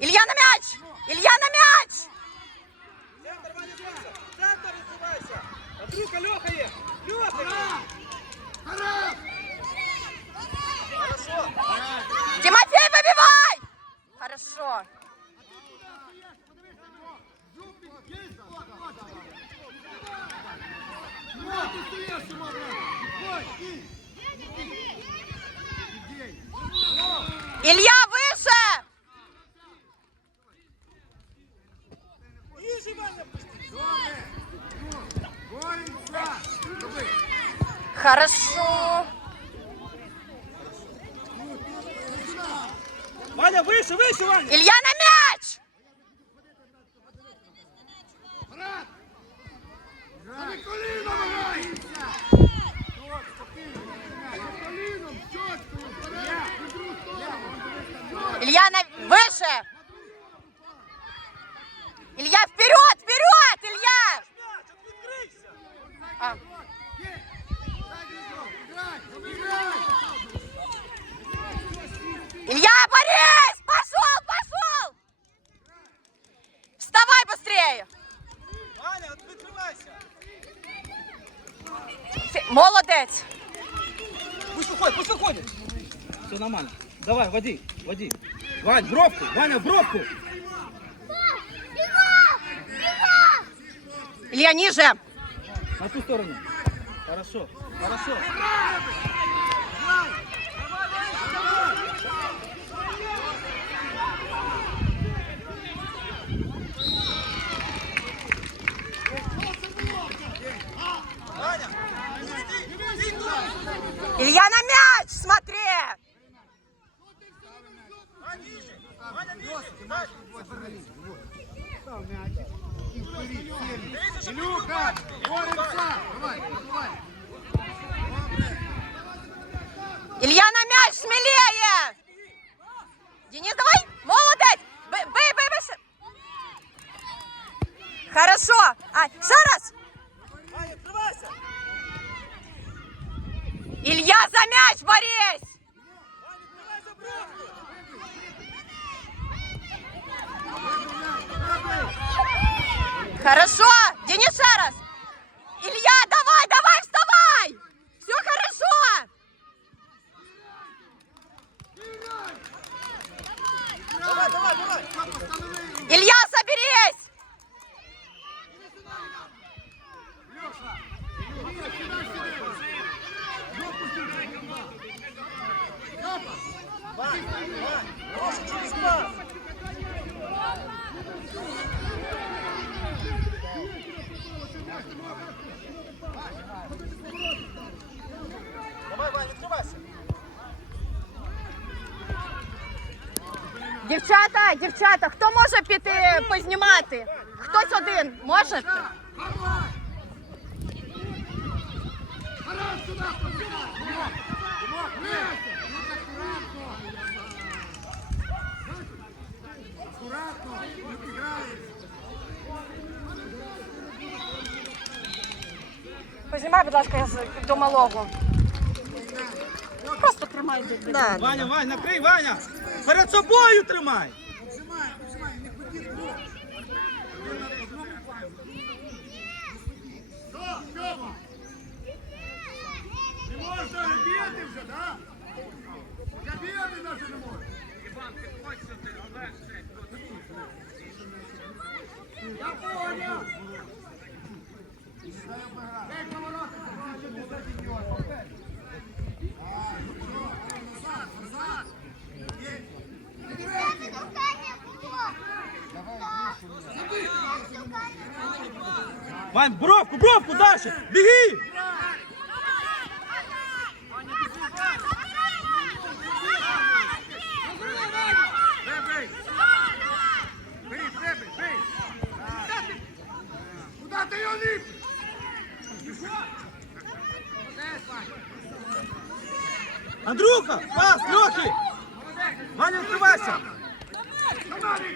Илья на мяч! Илья на мяч! Центр, Ваня, центр. Центр відкривайся. Андрюха, Льоха є. Льоха є. Хорошо. Тимофей, выбивай! Хорошо. Илья, выше! Ніже, Ваня, пусти. Хорошо. Ваня, вище, вище, Ваня. Илья на мяч! Илья на... выше! Илья вперед, вперед, Илья! Мяч, відкрийся. А. Илья, Борис! Пошел, пошел! Вставай быстрее! Ваня, от відкривайся. Фи- Молодець! Пусть уходит, пусть уходит. Все нормально. Давай, води, води. Вань, в бровку, Ваня, в бровку. Илья, ниже! На ту сторону. Хорошо, хорошо. Илья на мяч, смотри! Илюха, борется! Давай, давай! Илья на мяч, смелее! Денис, давай! Молодец! Бей, бей, бей, бей! Хорошо! А, еще раз! Ваня, открывайся. Илья за мяч, Борис! Ваня, открывайся, в бровку. Хорошо! Денис, раз! Илья, давай, давай, вставай! Все хорошо! Давай, давай, давай. Илья, соберись! Дівчата, дівчата, хто може піти познімати? Хтось один може? Познімай, будь ласка, з- до малого. Просто тримай. Да. Ваня, Ваня, накрий, Ваня! Перед собою тримай! Обжимай, обжимай, не ходи двох. Все, Не можна бігати вже, да? Вже навіть не можна. Іван, ти хочеш, ти Вань, бровку, бровку дальше! Беги! Андрюха, пас, Лехи! Ваня, открывайся!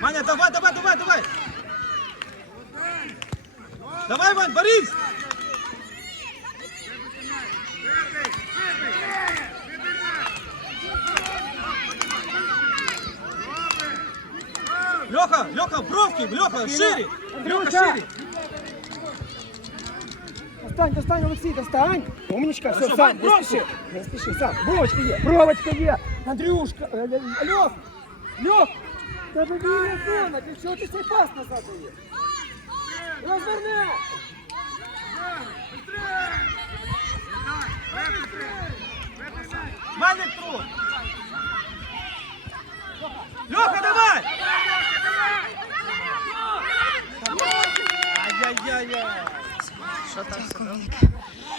Ваня, давай, давай, давай, давай! Давай, Вань, борись! Леха, Леха, бровки, Леха, шире! Леха, шире! Достань, достань, Олексій, достань. Умничка, все, Хорошо, сам, Вань, не бровку. спіши, не спіши, сам. Бровочка є, бровочка є. Андрюшка, е, е, Льох, Льох, тебе вільна зона, ти чого ти цей пас назад даєш? Розверни. Ваня, тру! Леха, давай! Ай-яй-яй-яй!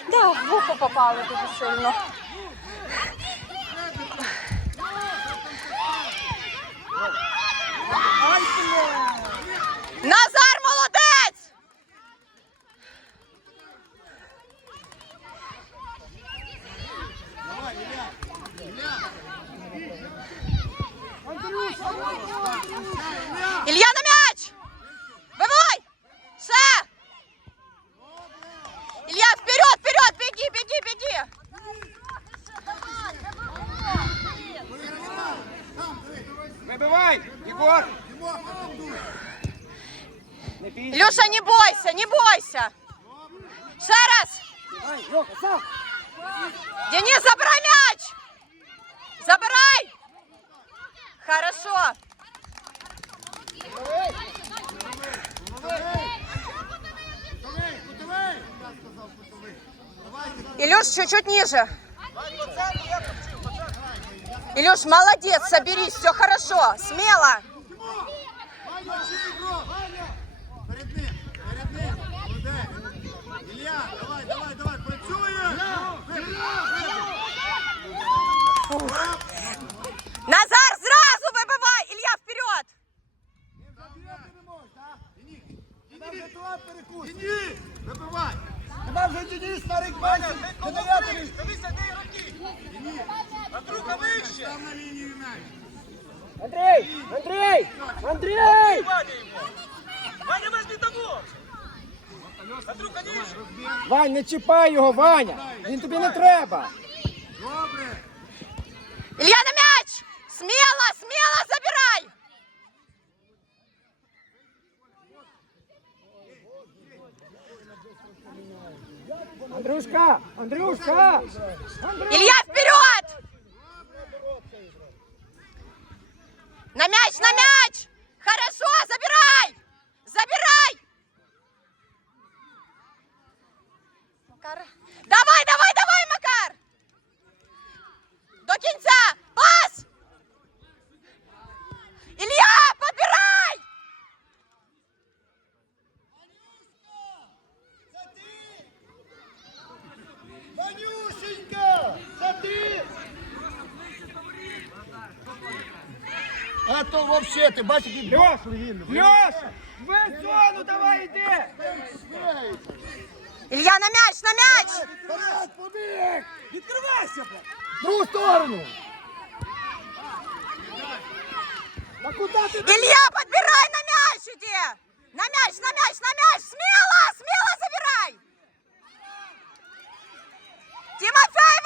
Да, в вухо попало дуже сильно. Назар молодець! Бойся! Ще раз! Денис, забирай мяч! Забирай! Хорошо! Илюш, чуть-чуть ниже. Илюш, молодец, соберись, все хорошо, смело. Денис, вибивай! Тебе вже Денис старий Ваня, Дивися, де ігроки! Андрюха, вище! Став на лінію м'яч. Андрій, Андрій, Андрій. Ваня! Ваня, того! Андрюха! Вань, не чіпай його, Ваня. Він тобі не треба. Добре! Илья на мяч! Смело, смело забирай! Андрюшка, Андрюшка. Андрюшка. Илья, вперед! На мяч, на мяч! Хорошо, забирай! Забирай! Макар. Давай, давай, давай, Макар! До кінця! Пас! Илья, подбирай! Ванюшенька! Це ти! А то вообще, ти бачиш, який Льош, Льош, в зону давай йди. Илья, на мяч, на мяч! Вперед, побіг! Відкривайся, блядь. Другу сторону! А куди ти? Илья, подбирай на мяч иди! На мяч, на мяч, на мяч! Смело, смело забирай! Тимофей,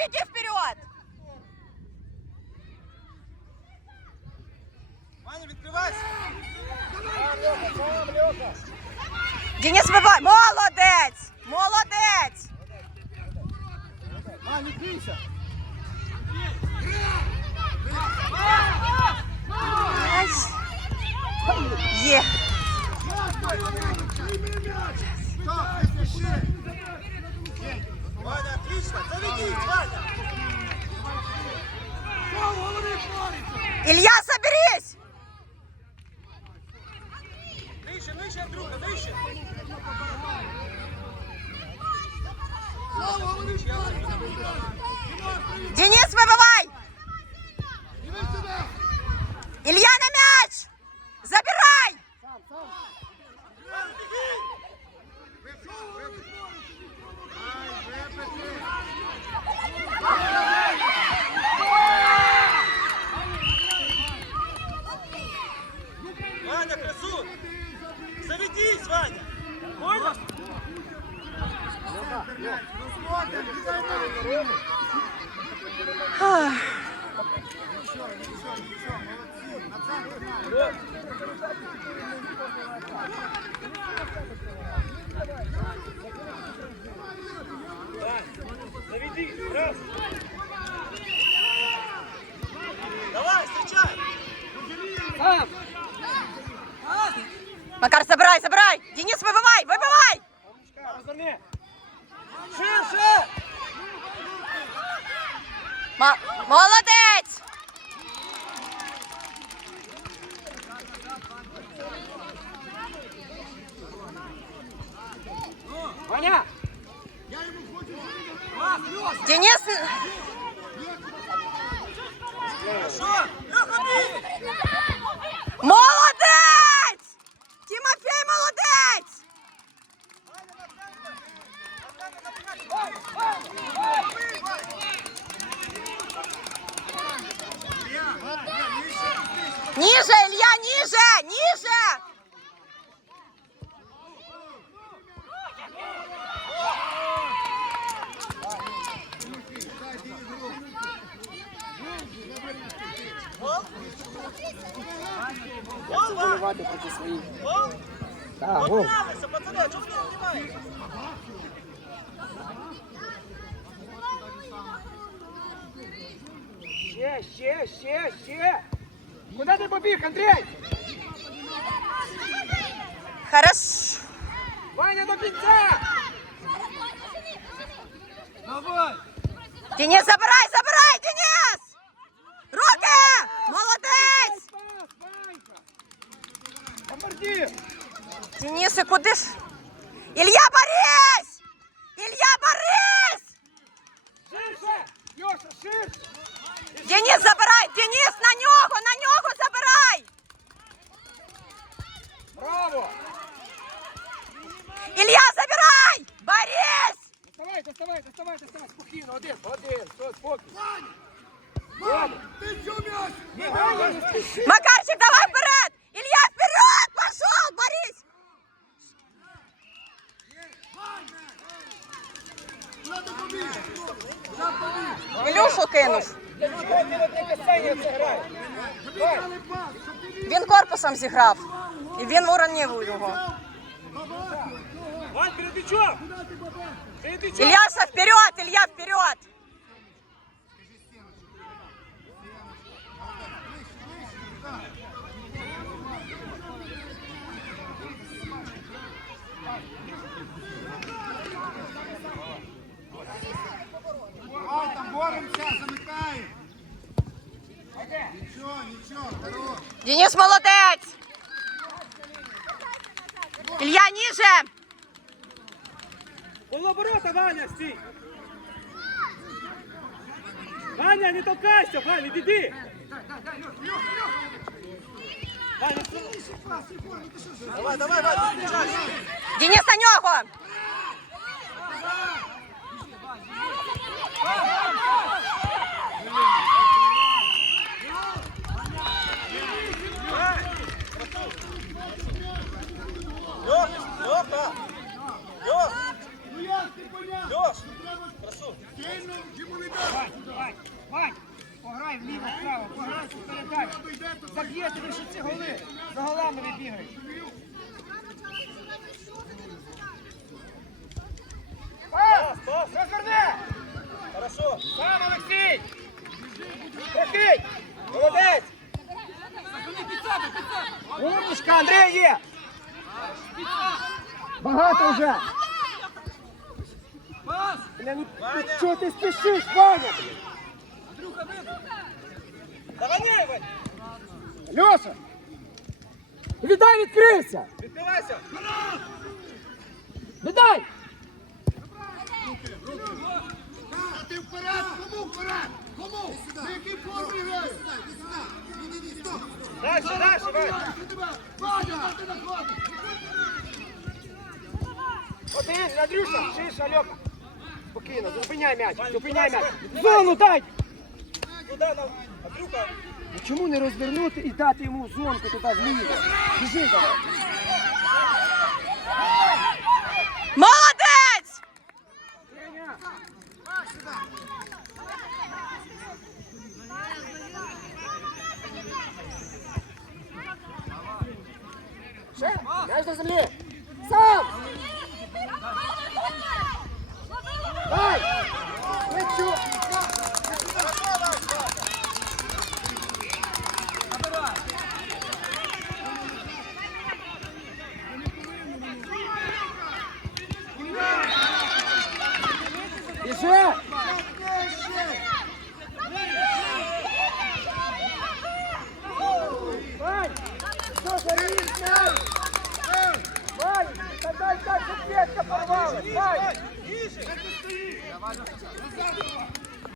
беги вперед! Ваня, відкривайся. Денис, вибивай! Молодець! Молодець! Ваня, відкрийся. Ай. Є! Ваня, отлично. Заведись, Ваня. Илья, соберись! Нижче, нижче, Андрюха, нижче. Денис, выбывай! Илья на мяч! Забирай! Ваня, красу. Заведись, Ваня. Понял? Заведись, раз. Давай, встречай. Сам! Макар, забирай, забирай! Денис, выбывай, выбывай! Ширше! Ма- молодець! Ваня! Денис! Хорошо. Леха, бей. Молодець! Тимофей, молодець! Ниже, Илья, ниже, ниже! Воювати проти своїх. Так, гол. А что вы не снимаете? Ще, ще, ще, ще! Куди ти побіг, Андрій? Хорошо. Ваня до кінця! Давай. Денис, забирай, забирай, Денис! Руки! Молодець! Пас, Ванька! Поморди! Денис, і куди ж? Илья, борись! Илья, борись! Ширше! Йоша, ширше! Денис, забирай! Денис, на нього, на Борис! Доставайте, доставайте, доставайте, доставайте, спокійно, один, один, все, спокій. Макарчик, давай вперед! Илья, вперед! Пошел, Борис! Ілюшу кинув. Він корпусом зіграв. І він уронив його. Вань, перед мячом. Перед мячом. Ильяша, вперед! Илья, вперед! Ой, там боремося, замикаємо. Нічого, нічого, хорош. Денис, молодець! Илья, ниже! Полоборота, Ваня, стій. Ваня, не толкайся, Ваня. Ваня, давай, давай, Ваня. Денис, на нього! Кинув, йому не дай. Вань, Вань, пограй вліво, вправо, пограй цю передачу. Заб'єте ви ще ці голи. За голами ви бігаєте. Пас! Розверни! Хорошо. Сам, Олексій! Прохить! Молодець! Умничка, Андрій є! Багато вже! Бля, ну ти чого ти спішиш, Ваня? блін? Догоняй, Вань. Льоша! Віддай відкрився! Відбивайся. Віддай! А ти вперед! Кому вперед? Кому? На якій формі граєш? Дальше, дальше, Вань. Ваня, ти находиш! Один, Андрюша, шиша, Льоха. Спокійно, зупиняй м'яч, зупиняй м'яч. В Зону дай! Куда нам? Андрюха. Ну Чому не розвернути і дати йому в зонку туди вліво? Біжи давай. Молодець! Ще, м'яч на землі. Сам!